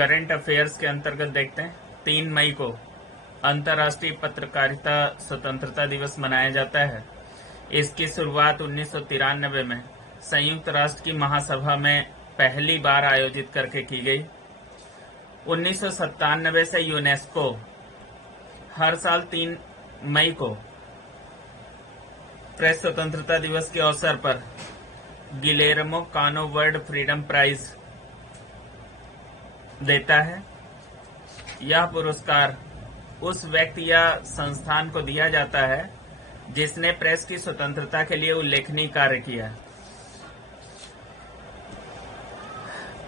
Current affairs के अंतर्गत देखते हैं 3 मई को अंतर्राष्ट्रीय पत्रकारिता स्वतंत्रता दिवस मनाया जाता है। इसकी शुरुआत 1993 में संयुक्त राष्ट्र की महासभा में पहली बार आयोजित करके की गई। 1997 से यूनेस्को हर साल 3 मई को प्रेस स्वतंत्रता दिवस के अवसर पर गिलेर्मो कानो वर्ल्ड फ्रीडम प्राइज देता है। यह पुरस्कार उस व्यक्ति या संस्थान को दिया जाता है जिसने प्रेस की स्वतंत्रता के लिए उल्लेखनीय कार्य किया।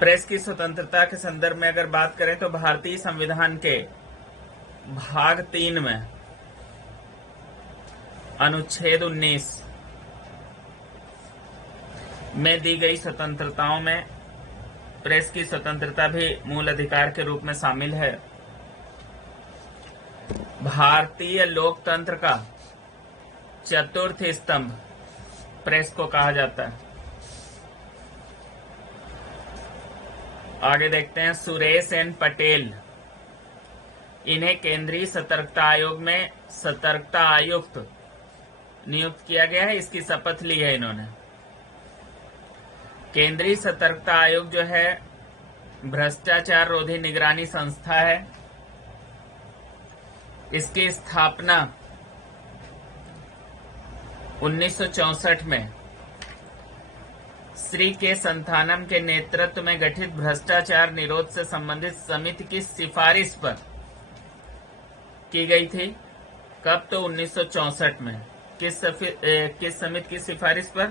प्रेस की स्वतंत्रता के संदर्भ में अगर बात करें तो भारतीय संविधान के भाग 3 में अनुच्छेद 19 में दी गई स्वतंत्रताओं में प्रेस की स्वतंत्रता भी मूल अधिकार के रूप में शामिल है। भारतीय लोकतंत्र का चतुर्थ स्तंभ प्रेस को कहा जाता है। आगे देखते हैं सुरेश एन पटेल, इन्हें केंद्रीय सतर्कता आयोग में सतर्कता आयुक्त नियुक्त किया गया है। इसकी शपथ ली है इन्होंने। केंद्रीय सतर्कता आयोग जो है भ्रष्टाचार रोधी निगरानी संस्था है। इसकी स्थापना 1964 में श्री के संथानम के नेतृत्व में गठित भ्रष्टाचार निरोध से संबंधित समिति की सिफारिश पर की गई थी। कब? तो 1964 में। किस समिति की सिफारिश पर?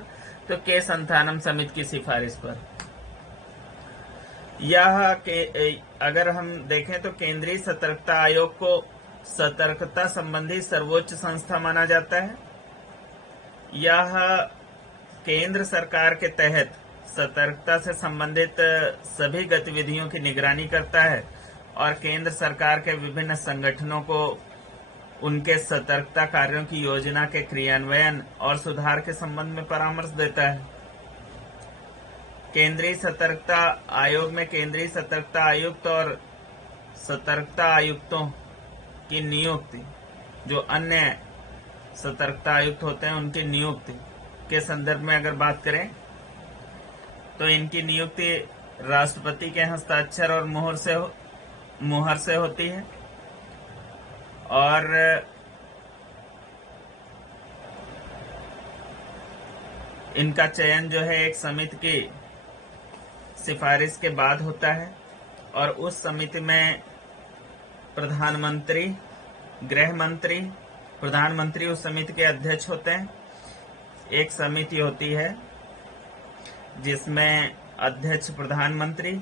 तो के संथानम समिति की सिफारिश पर। अगर हम देखें तो केंद्रीय सतर्कता आयोग को सतर्कता संबंधी सर्वोच्च संस्था माना जाता है। यह केंद्र सरकार के तहत सतर्कता से संबंधित सभी गतिविधियों की निगरानी करता है और केंद्र सरकार के विभिन्न संगठनों को उनके सतर्कता कार्यों की योजना के क्रियान्वयन और सुधार के संबंध में परामर्श देता है। केंद्रीय सतर्कता आयोग में केंद्रीय सतर्कता आयुक्त और सतर्कता आयुक्तों की नियुक्ति, जो अन्य सतर्कता आयुक्त होते हैं उनकी नियुक्ति के संदर्भ में अगर बात करें तो इनकी नियुक्ति राष्ट्रपति के हस्ताक्षर और मुहर से होती है और इनका चयन जो है एक समिति की सिफारिश के बाद होता है और उस समिति में प्रधानमंत्री, गृह मंत्री, प्रधानमंत्री उस समिति के अध्यक्ष होते हैं। एक समिति होती है जिसमें अध्यक्ष प्रधानमंत्री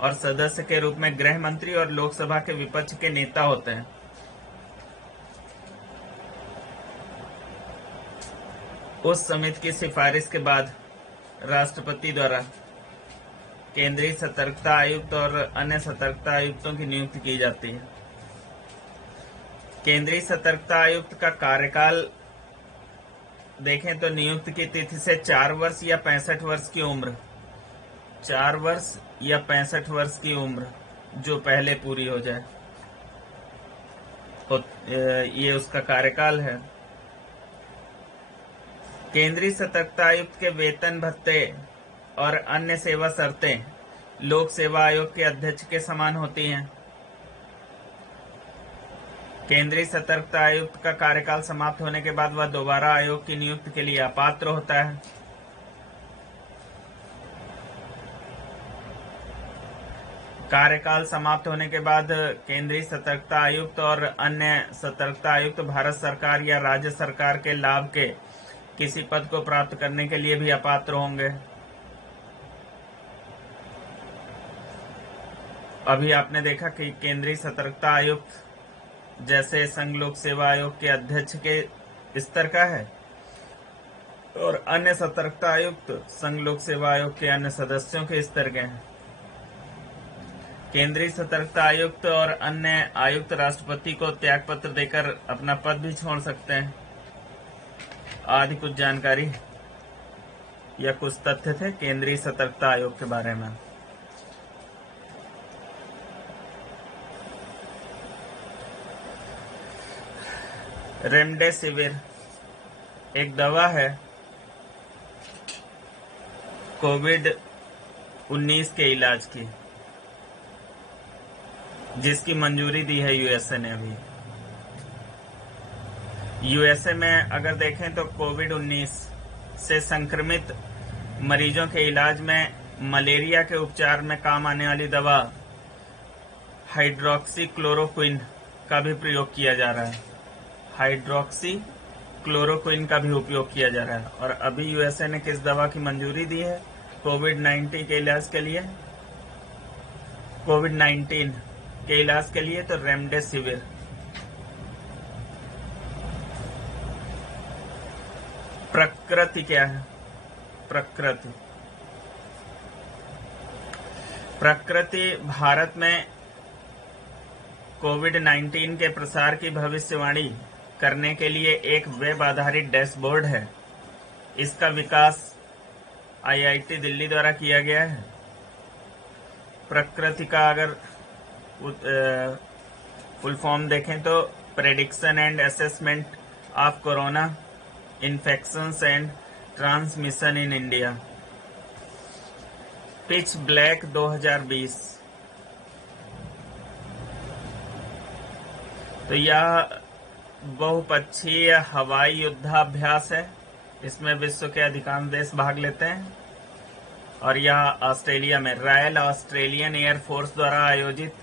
और सदस्य के रूप में गृह मंत्री और लोकसभा के विपक्ष के नेता होते हैं। उस समिति की सिफारिश के बाद राष्ट्रपति द्वारा केंद्रीय सतर्कता आयुक्त और अन्य सतर्कता आयुक्तों की नियुक्ति की जाती है। केंद्रीय सतर्कता आयुक्त का कार्यकाल देखें तो नियुक्त की तिथि से 4 वर्ष या 65 वर्ष की उम्र, 4 वर्ष या 65 वर्ष की उम्र जो पहले पूरी हो जाए, ये उसका कार्यकाल है। केंद्रीय सतर्कता आयुक्त के वेतन भत्ते और अन्य सेवा शर्तें लोक सेवा आयोग के अध्यक्ष के समान होती हैं। केंद्रीय सतर्कता आयुक्त का कार्यकाल समाप्त होने के बाद वह दोबारा आयोग की नियुक्ति के लिए अपात्र होता है। कार्यकाल समाप्त होने के बाद केंद्रीय सतर्कता आयुक्त और अन्य सतर्कता आयुक्त भारत सरकार या राज्य सरकार के लाभ के किसी पद को प्राप्त करने के लिए भी अपात्र होंगे। अभी आपने देखा कि केंद्रीय सतर्कता आयुक्त जैसे संघ लोक सेवा आयोग के अध्यक्ष के स्तर का है और अन्य सतर्कता आयुक्त संघ लोक सेवा आयोग के अन्य सदस्यों के स्तर के हैं। केंद्रीय सतर्कता आयुक्त और अन्य आयुक्त राष्ट्रपति को त्यागपत्र देकर अपना पद भी छोड़ सकते हैं। आदि कुछ जानकारी या कुछ तथ्य थे केंद्रीय सतर्कता आयोग के बारे में। रेमडेसिविर एक दवा है कोविड-19 के इलाज की, जिसकी मंजूरी दी है यूएसए ने अभी। यूएसए में अगर देखें तो कोविड-19 से संक्रमित मरीजों के इलाज में मलेरिया के उपचार में काम आने वाली दवा हाइड्रोक्सी क्लोरोक्विन का भी प्रयोग किया जा रहा है। हाइड्रोक्सी क्लोरोक्विन का भी उपयोग किया जा रहा है। और अभी यूएसए ने किस दवा की मंजूरी दी है कोविड-19 के इलाज के लिए? कोविड-19 के इलाज के लिए तो रेमडेसिविर। प्रकृति क्या है? प्रकृति भारत में कोविड-19 के प्रसार की भविष्यवाणी करने के लिए एक वेब आधारित डैशबोर्ड है। इसका विकास आईआईटी दिल्ली द्वारा किया गया है। प्रकृति का अगर फुल फॉर्म देखें तो prediction and assessment of corona infections and transmission in India. Pitch black 2020। तो यह बहुपक्षीय हवाई युद्धाभ्यास है। इसमें विश्व के अधिकांश देश भाग लेते हैं और यह ऑस्ट्रेलिया में रॉयल ऑस्ट्रेलियन एयर फोर्स द्वारा आयोजित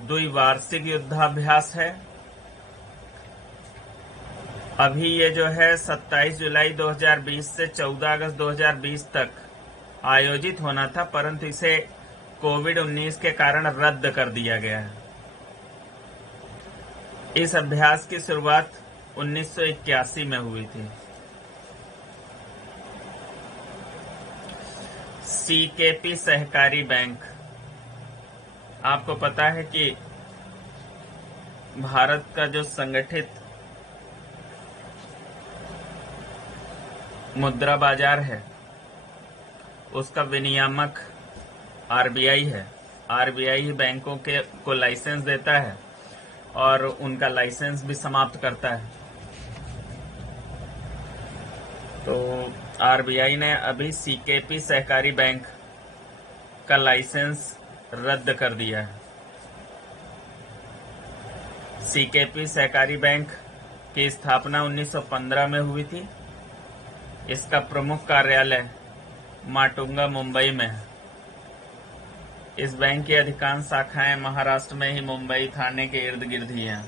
द्विवार्षिक युद्धाभ्यास है। अभी ये जो है 27 जुलाई 2020 से 14 अगस्त 2020 तक आयोजित होना था, परंतु इसे कोविड-19 के कारण रद्द कर दिया गया है। इस अभ्यास की शुरुआत 1981 में हुई थी। सीकेपी सहकारी बैंक, आपको पता है कि भारत का जो संगठित मुद्रा बाजार है उसका विनियामक आरबीआई है। आरबीआई ही बैंकों को लाइसेंस देता है और उनका लाइसेंस भी समाप्त करता है। तो आरबीआई ने अभी सीकेपी सहकारी बैंक का लाइसेंस रद्द कर दिया है। सीकेपी सहकारी बैंक की स्थापना 1915 में हुई थी। इसका प्रमुख कार्यालय माटुंगा मुंबई में है। इस बैंक की अधिकांश शाखाएं महाराष्ट्र में ही मुंबई थाने के इर्द गिर्द ही हैं।